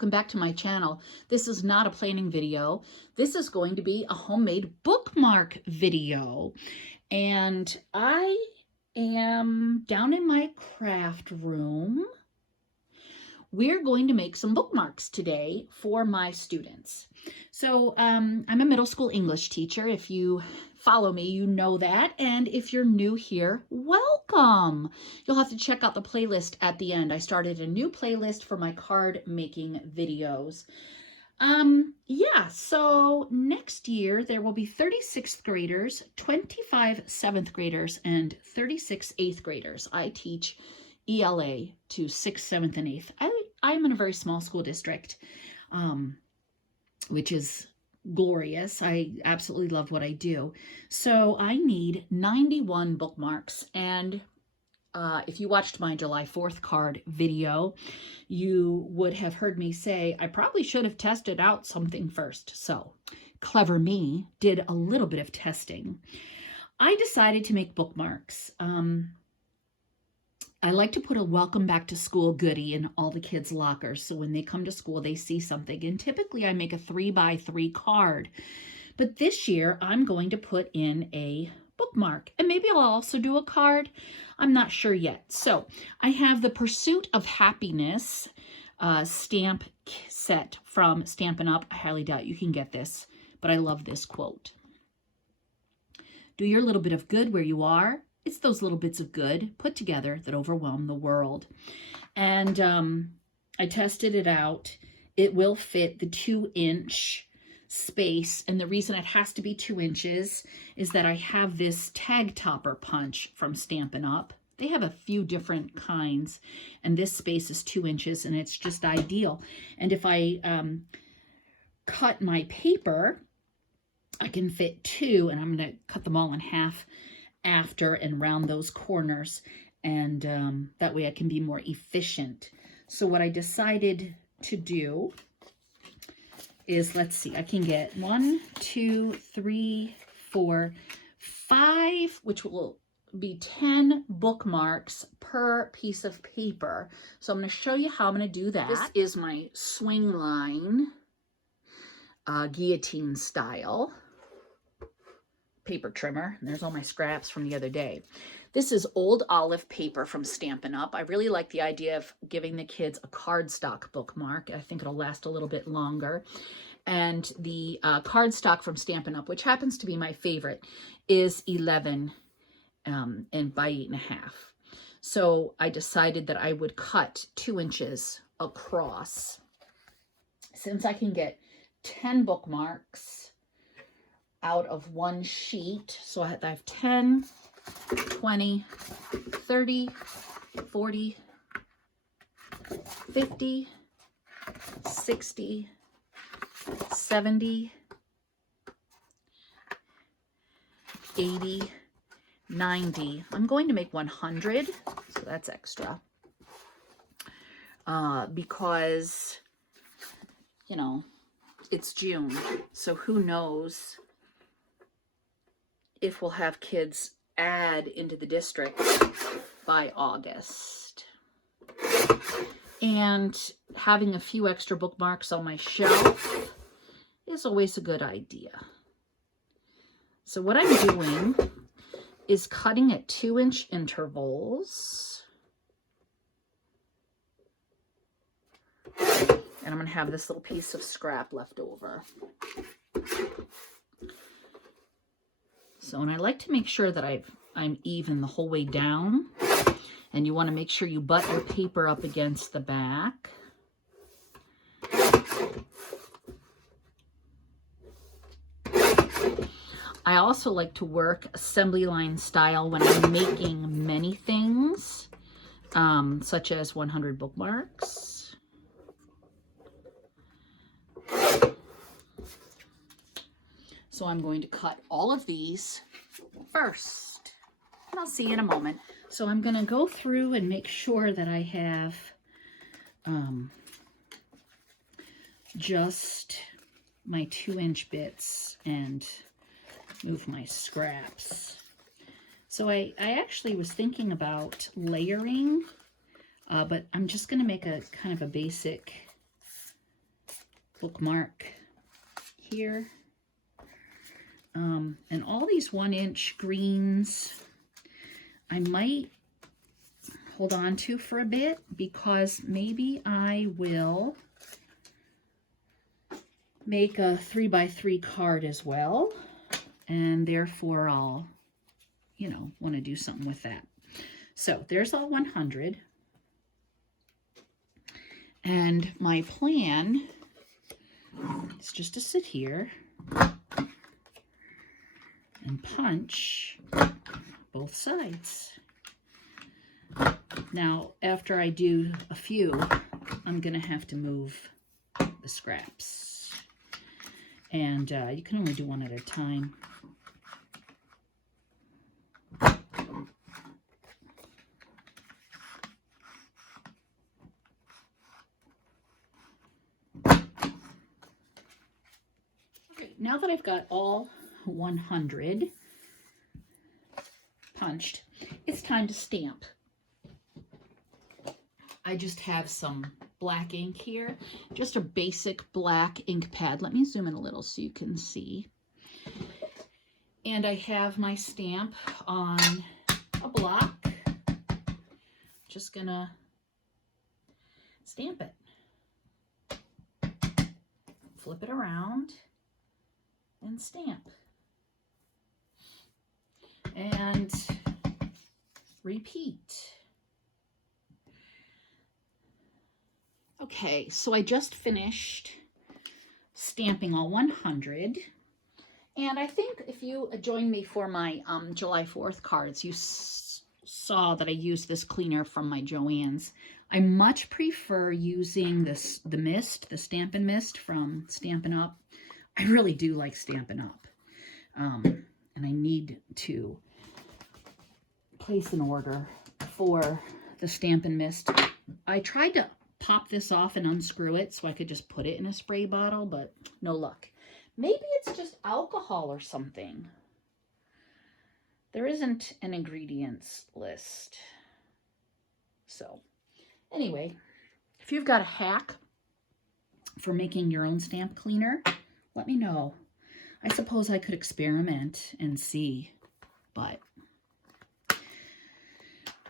welcome back to my channel. This is not a planning video. This is going to be a homemade bookmark video. And I am down in my craft room. We're going to make some bookmarks today for my students. So I'm a middle school English teacher. If you follow me, you know that. And if you're new here, welcome. You'll have to check out the playlist at the end. I started a new playlist for my card making videos. So next year there will be 36 graders, 25 7th graders, and 36 8th graders. I teach ELA to 6th, 7th, and 8th. I'm in a very small school district, which is glorious. I absolutely love what I do. So I need 91 bookmarks. And if you watched my July 4th card video, you would have heard me say, I probably should have tested out something first. So clever me did a little bit of testing. I decided to make bookmarks. I like to put a welcome back to school goodie in all the kids' lockers. So when they come to school, they see something. And typically I make a 3x3 card. But this year I'm going to put in a bookmark. And maybe I'll also do a card. I'm not sure yet. So I have the Pursuit of Happiness stamp set from Stampin' Up. I highly doubt you can get this, but I love this quote. Do your little bit of good where you are. It's those little bits of good put together that overwhelm the world. And I tested it out. It will fit the 2-inch space. And the reason it has to be 2 inches is that I have this tag topper punch from Stampin' Up. They have a few different kinds. And this space is 2 inches and it's just ideal. And if I cut my paper, I can fit 2, and I'm going to cut them all in half after and round those corners, and that way I can be more efficient. So what I decided to do is, let's see, I can get 1, 2, 3, 4, 5, which will be 10 bookmarks per piece of paper. So I'm going to show you how I'm going to do that. This is my swing line guillotine style paper trimmer. And there's all my scraps from the other day. This is old olive paper from Stampin' Up. I really like the idea of giving the kids a cardstock bookmark. I think it'll last a little bit longer. And the cardstock from Stampin' Up, which happens to be my favorite, is 11 and by 8.5. So I decided that I would cut 2 inches across. Since I can get 10 bookmarks out of one sheet. So I have 10, 20, 30, 40, 50, 60, 70, 80, 90. I'm going to make 100, so that's extra. Because, you know, it's June, so who knows if we'll have kids add into the district by August. And having a few extra bookmarks on my shelf is always a good idea. So what I'm doing is cutting at 2-inch intervals. And I'm going to have this little piece of scrap left over. So, and I like to make sure that I'm even the whole way down. And you want to make sure you butt your paper up against the back. I also like to work assembly line style when I'm making many things, such as 100 bookmarks. So I'm going to cut all of these first, and I'll see you in a moment. So I'm going to go through and make sure that I have just my 2-inch bits and move my scraps. So I actually was thinking about layering, but I'm just going to make a kind of a basic bookmark here. And all these 1-inch greens I might hold on to for a bit, because maybe I will make a 3x3 card as well, and therefore I'll, you know, want to do something with that. So there's all 100. And my plan is just to sit here and punch both sides. Now, after I do a few, I'm going to have to move the scraps. And you can only do one at a time. Okay, now that I've got all 100 punched, it's time to stamp. I just have some black ink here, just a basic black ink pad. Let me zoom in a little so you can see. And I have my stamp on a block. Just gonna stamp it. Flip it around and stamp. And repeat. Okay, so I just finished stamping all 100. And I think if you joined me for my July 4th cards, you saw that I used this cleaner from my Joann's. I much prefer using the mist, the Stampin' Mist from Stampin' Up. I really do like Stampin' Up. And I need to place an order for the Stampin' Mist. I tried to pop this off and unscrew it so I could just put it in a spray bottle, but no luck. Maybe it's just alcohol or something. There isn't an ingredients list. So anyway, if you've got a hack for making your own stamp cleaner, let me know. I suppose I could experiment and see, but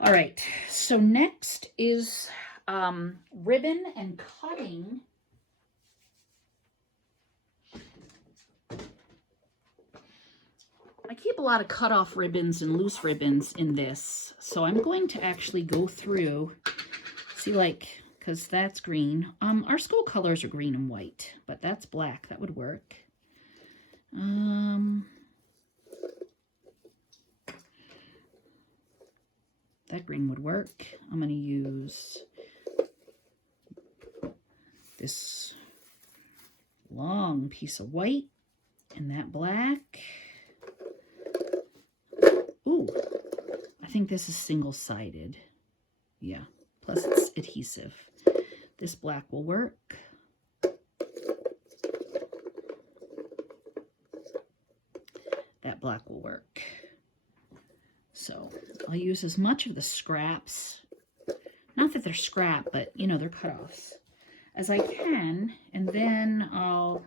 all right. So next is ribbon and cutting. I keep a lot of cut off ribbons and loose ribbons in this, so I'm going to actually go through, see, like, because that's green. Our school colors are green and white, but that's black. That would work. That green would work. I'm going to use this long piece of white and that black. Ooh, I think this is single-sided. Yeah, plus it's adhesive. This black will work. That black will work. So I'll use as much of the scraps, not that they're scrap, but you know, they're cut-offs, as I can, and then I'll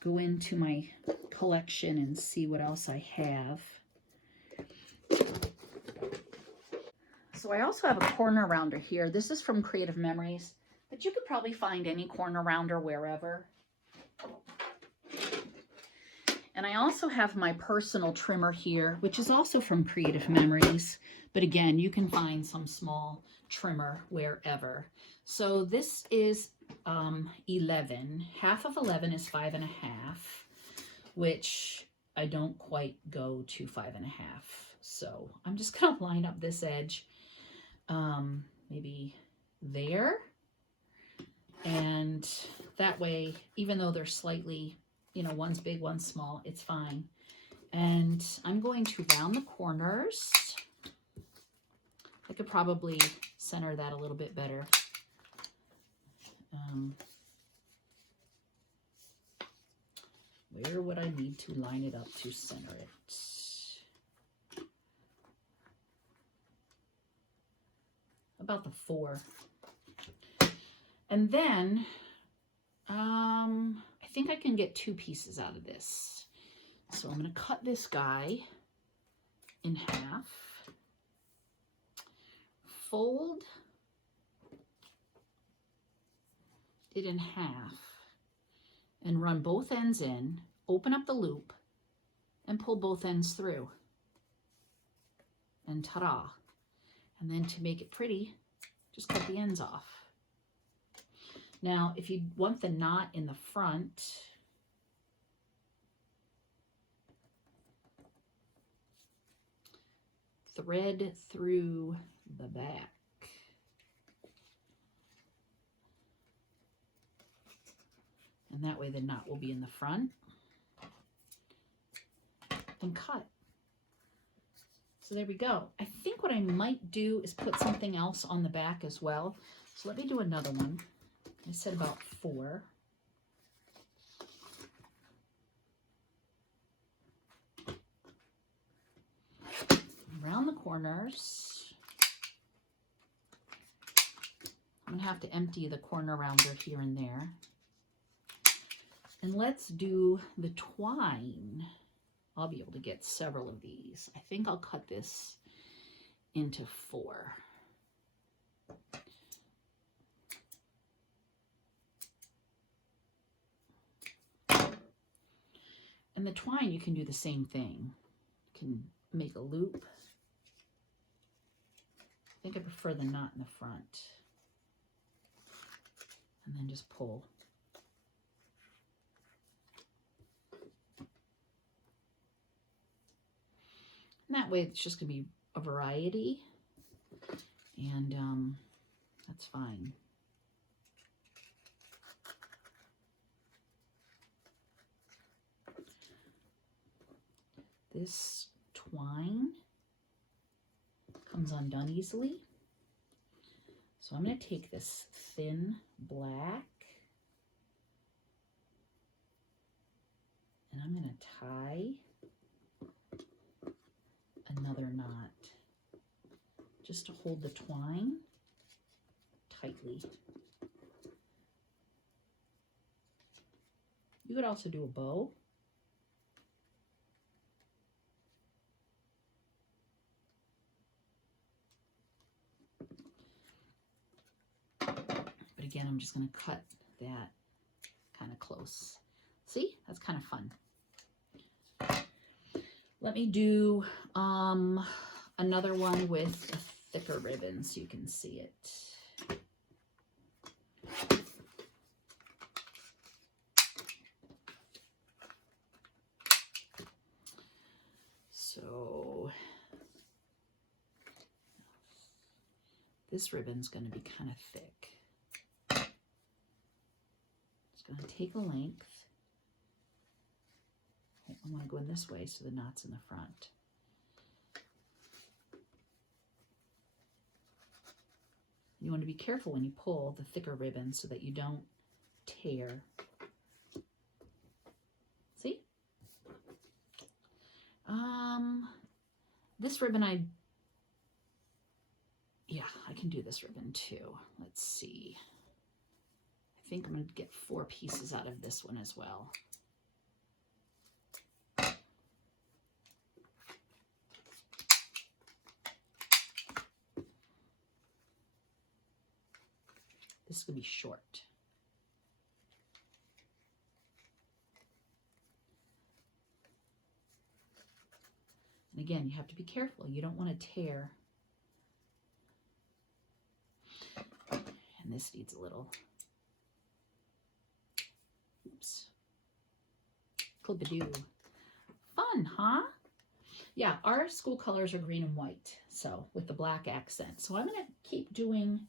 go into my collection and see what else I have. So I also have a corner rounder here. This is from Creative Memories, but you could probably find any corner rounder wherever. And I also have my personal trimmer here, which is also from Creative Memories. But again, you can find some small trimmer wherever. So this is 11. Half of 11 is 5.5, which I don't quite go to 5.5. So I'm just going to line up this edge, maybe there. And that way, even though they're slightly, you know, one's big, one's small, it's fine. And I'm going to round the corners. I could probably center that a little bit better. Where would I need to line it up to center it? About the 4. And then think I can get 2 pieces out of this. So I'm going to cut this guy in half, fold it in half, and run both ends in, open up the loop, and pull both ends through. And ta-da. And then to make it pretty, just cut the ends off. Now, if you want the knot in the front, thread through the back. And that way the knot will be in the front. And cut. So there we go. I think what I might do is put something else on the back as well. So let me do another one. I said about 4. Around the corners. I'm going to have to empty the corner rounder here and there. And let's do the twine. I'll be able to get several of these. I think I'll cut this into 4. And the twine, you can do the same thing. You can make a loop. I think I prefer the knot in the front. And then just pull. And that way it's just going to be a variety, and that's fine. This twine comes undone easily. So I'm going to take this thin black and I'm going to tie another knot just to hold the twine tightly. You could also do a bow. But again, I'm just going to cut that kind of close. See, that's kind of fun. Let me do another one with a thicker ribbon so you can see it. So this ribbon's going to be kind of thick. It's going to take a length. I want to go in this way so the knot's in the front. You want to be careful when you pull the thicker ribbon so that you don't tear. See? This ribbon I can do this ribbon too. Let's see. I think I'm going to get 4 pieces out of this one as well. This is going to be short. And again, you have to be careful. You don't want to tear. And this needs a little, oops, clip-a-doo. Fun, huh? Yeah, our school colors are green and white, so with the black accent. So I'm going to keep doing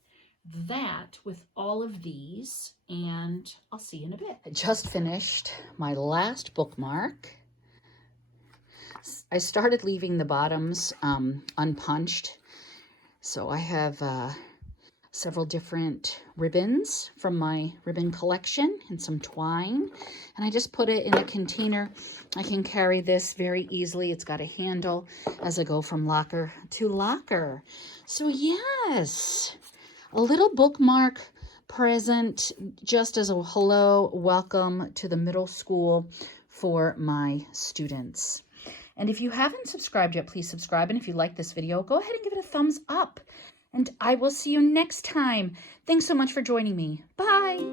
that with all of these, and I'll see you in a bit. I just finished my last bookmark. I started leaving the bottoms unpunched, so I have several different ribbons from my ribbon collection and some twine, and I just put it in a container. I can carry this very easily. It's got a handle as I go from locker to locker. So yes, a little bookmark present just as a hello, welcome to the middle school for my students. And if you haven't subscribed yet, please subscribe. And if you like this video, go ahead and give it a thumbs up. And I will see you next time. Thanks so much for joining me. Bye.